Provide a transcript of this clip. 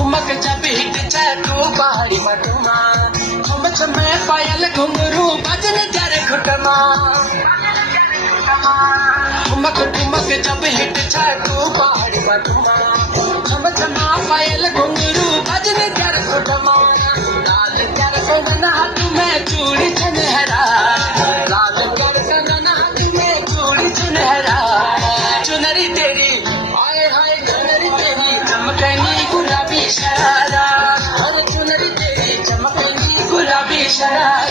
ठुमक जब हिट तू पहाड़ी मटमा ठुम छमे पायल घुंघरू बजन जरे घुटमा ठुमक ठुमक जब हिट तू पहाड़ी मटमा ठुम छमा पायल घुंघरू बजन जरे घुटमा लाल कर कंगन हाथ में चूड़ी सुनहरा लाल कर कंगन हाथ में चूड़ी सुनहरा चुनरी तेरी हाय हाय चुनरी तेरी चमकनी गुलाबी शरारा हर चुनरी तेरी चमकनी गुलाबी शरारा